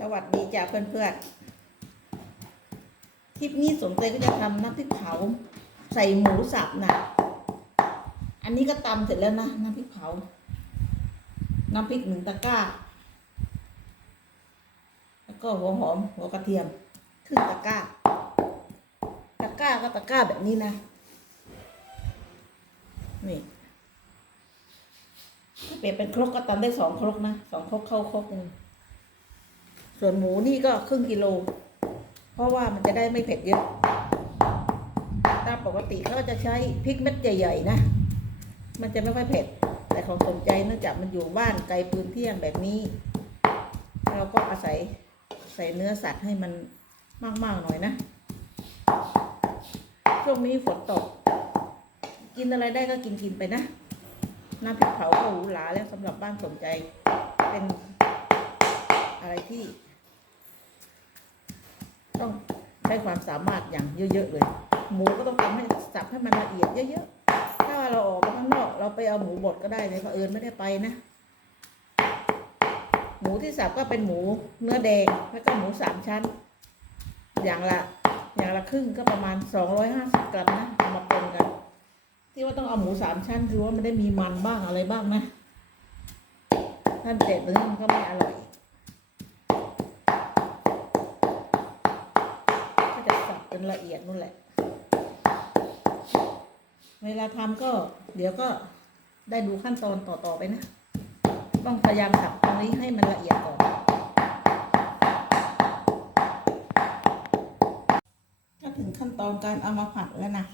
สวัสดีจ้าเพื่อนๆ คลิปนี้สมใจก็จะทำน้ำพริกเผา ใส่หมูสับนะอันนี้ก็ตำเสร็จแล้วนะน้ำพริกเผา น้ำพริกหนึ่งตะกร้า แล้วก็หัวหอมหัวกระเทียมครึ่งตะกร้า ตะกร้าก็ตะกร้าแบบนี้นะ นี่ถ้าเปลี่ยนเป็นครกก็ตำได้สองครกนะสองครกเข้าครกหนึ่ง ส่วนหมูนี่ก็ครึ่งกิโล เพราะว่ามันจะได้ไม่เผ็ดเยอะตามปกติเขาก็จะใช้พริกเม็ดใหญ่ๆนะ มันจะไม่ค่อยเผ็ด แต่ของสนใจเนื่องจากมันอยู่บ้านไกลปืนเที่ยงแบบนี้ เราก็อาศัยใส่เนื้อสัตว์ให้มันมากๆหน่อยนะ ช่วงนี้ฝนตก กินอะไรได้ก็กินกินไปนะ น้ำพริกเผาก็หรูหราแล้วสำหรับบ้านสนใจ เป็นอะไรที่ ต้องใช้ความสามารถอย่างเยอะๆเลย หมูก็ต้องทำให้สับให้มันละเอียดเยอะๆ ถ้าเราออกไปข้างนอก เราไปเอาหมูบดก็ได้เลยเพราะเอิญไม่ได้ไปนะ หมูที่สับก็เป็นหมูเนื้อแดงแล้วก็หมูสามชั้น อย่างละอย่างละครึ่งก็ประมาณสองร้อยห้าสิบกรัมนะเอามาปนกัน ที่ว่าต้องเอาหมูสามชั้นคือว่ามันได้มีมันบ้างอะไรบ้างนะท่านเจ็ดเนื้อมันก็ไม่อร่อย ก็จะสับจ นละเอียดนู่นแหละ เวลาทำก็เดี๋ยวก็ได้ดูขั้นตอนต่อๆไปนะ ต้องพยายามสับตรงนี้ให้มันละเอียดก่อน ก็ถึงขั้นตอนการเอามาผัดแล้วนะ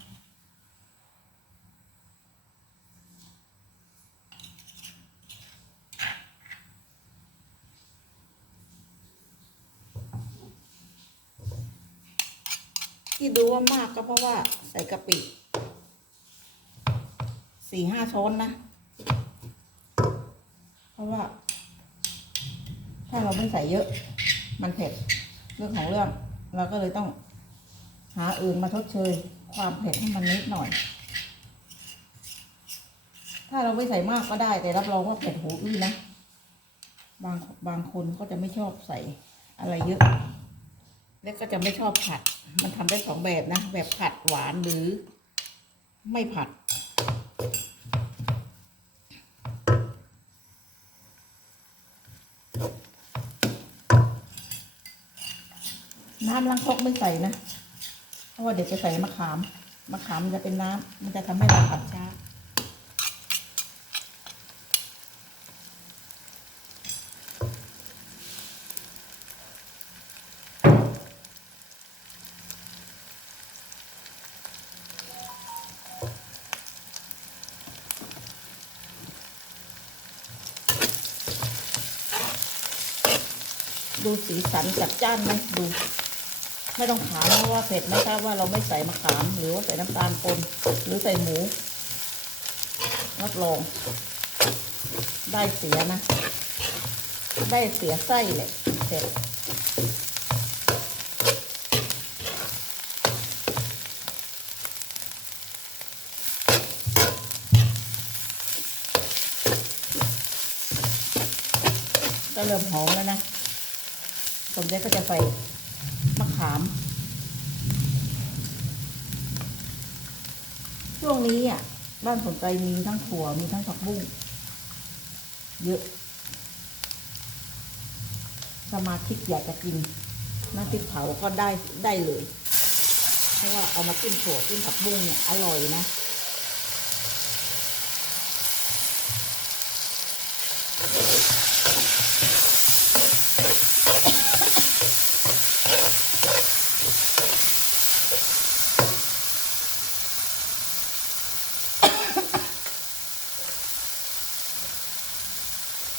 ที่ดูว่ามากก็เพราะว่าใส่กะปิสี่ห้าช้อนนะ เพราะว่า ถ้าเราไม่ใส่เยอะ มันเผ็ดเรื่องของเรื่อง เราก็เลยต้อง หาอื่นมาทดเชย ความเผ็ดให้มันนิดหน่อย ถ้าเราไม่ใส่มากก็ได้ แต่รับรองว่าเผ็ดหูอื้อนะบางบางคนก็จะไม่ชอบใส่อะไรเยอะ แล้วก็จะไม่ชอบผัด มันทำได้สองแบบนะ แบบผัดหวานหรือไม่ผัด น้ำล้างครกไม่ใส่นะ เพราะว่าเดี๋ยวจะใส่มะขาม มะขามมันจะเป็นน้ำ มันจะทำให้เราผัดช้า ดูสีสันจัดจ้านไหมดูไม่ต้องถามนะว่าเผ็ดไหมถ้าว่าเราไม่ใส่มะขาม หรือว่าใส่น้ำตาลปนหรือใส่หมูรับรอง ได้เสียนะ ได้เสียไส้เลยเสร็จก็เริ่มหอมแล้วนะ สมเด็จก็จะใส่มะขาม ช่วงนี้อะ บ้านสนใจมีทั้งถั่วมีทั้งผักบุ้งเยอะ สมาชิกอยากจะกินน้ำพริกเผาก็ได้ได้เลย เพราะว่าเอามาจิ้มถั่วจิ้มผักบุ้งเนี่ยอร่อยนะ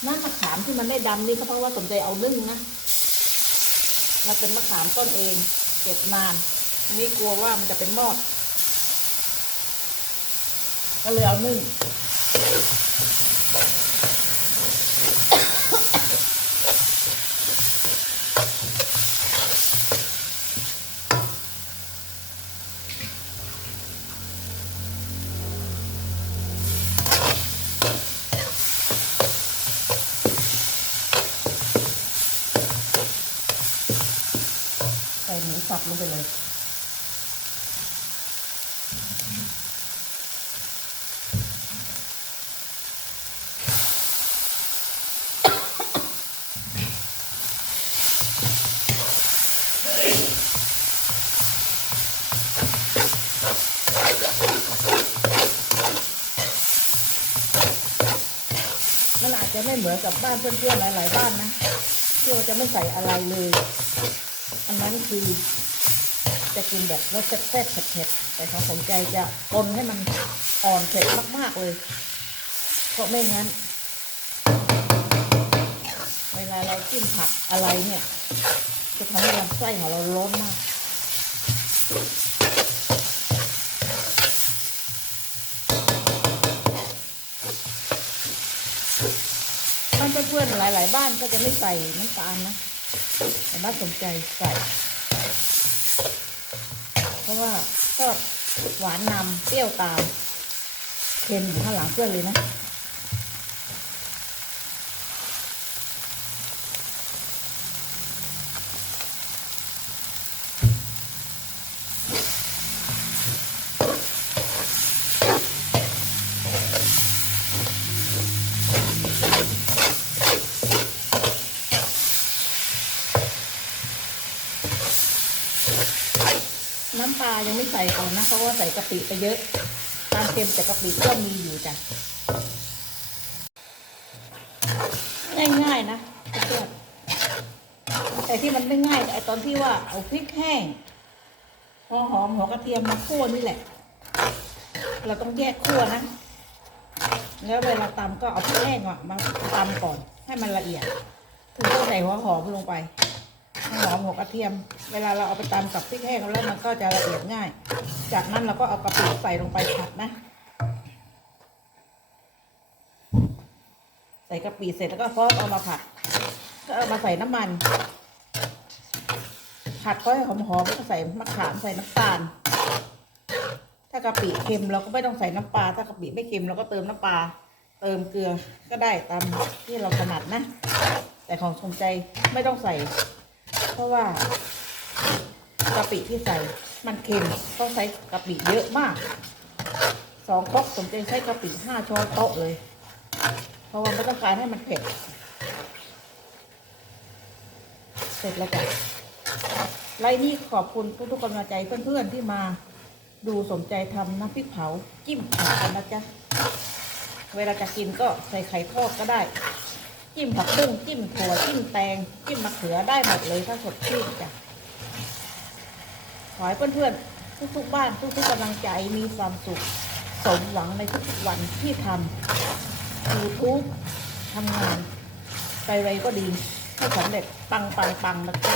น้ำมะขามที่มันได้ดำนี่ก็เพราะว่าสนใจเอานึ่งนะมันเป็นมะขามต้นเองเก็บนานนี่กลัวว่ามันจะเป็นมอด ก็เลยเอานึ่ง นับลงไปเลยมันอาจจะไม่เหมือนกับบ้านเพื่อนๆหลาย ๆ บ้านนะที่ว่าจะไม่ใส่อะไรเลย อันนั้นคือจะกินแบบรสแซ่บๆเผ็ดๆแต่ของผมใจจะปนให้มันอ่อนเผ็ดมากๆเลย เพราะไม่งั้น เวลาเราจิ้มผักอะไรเนี่ย จะทำให้ลำไส้ของเราร้อนมากบ้านเพื่อนๆหลาย ๆ บ้านก็จะไม่ใส่น้ำตาลนะ แต่บ้าสนใจใส่ เพราะว่าชอบหวานนำเปรี้ยวตามเค็มอยู่ข้างหลังเพื่อนเลยนะ น้ำปลายังไม่ใส่ก่อนนะเพราะว่าใส่กะปิไปเยอะความเค็มจากกะปิก็มีอยู่จ้ะง่ายๆนะเพื่อนแต่ที่มันไม่ง่ายไอตอนที่ว่าเอาพริกแห้งหัวหอมหัวกระเทียมมาคั่วนี่แหละ เราต้องแยกคั่วนะ แล้วเวลาตำก็เอาพริกแห้งอะมาตำก่อนให้มันละเอียดถึงจะใส่หัวหอมลงไป หัวกระเทียม เวลาเราเอาไปตำกับพริกแห้งแล้วมันก็จะละเอียดง่าย จากนั้นเราก็เอากะปิใส่ลงไปผัดนะ ใส่กะปิเสร็จแล้วก็ซอสเอามาผัด ก็เอามาใส่น้ำมัน ผัดก็ให้หอมๆแล้วก็ใส่มะขามใส่น้ำตาล ถ้ากะปิเค็มเราก็ไม่ต้องใส่น้ำปลา ถ้ากะปิไม่เค็มเราก็เติมน้ำปลา เติมเกลือก็ได้ตามที่เราถนัดนะ แต่ของสมใจไม่ต้องใส่ เพราะว่ากะปิที่ใส่มันเค็มต้องใช้กะปิเยอะมากสองครกสมใจใช้กะปิห้าช้อนโต๊ะเลย เพราะว่าไม่ต้องการให้มันเผ็ดเสร็จแล้วจ้ะไลนี้ขอบคุณทุกๆกำลังใจเพื่อนๆที่มาดูสมใจทำน้ำพริกเผาจิ้มผักกันนะจ๊ะ เวลาจะกินก็ใส่ไข่ทอดก็ได้ จิ้มผักบุ้งจิ้มถั่วจิ้มแตง จิ้มมะเขือได้หมดเลยถ้าสดชื่นจ้ะขอให้เพื่อนๆทุกๆบ้านทุกๆกำลังใจมีความสุข สมหวังในทุกๆวันที่ทำยูทูบทำงานไปไรก็ดีให้สำเร็จปังปังปังนะจ๊ะ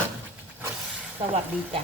สวัสดีจ้ะ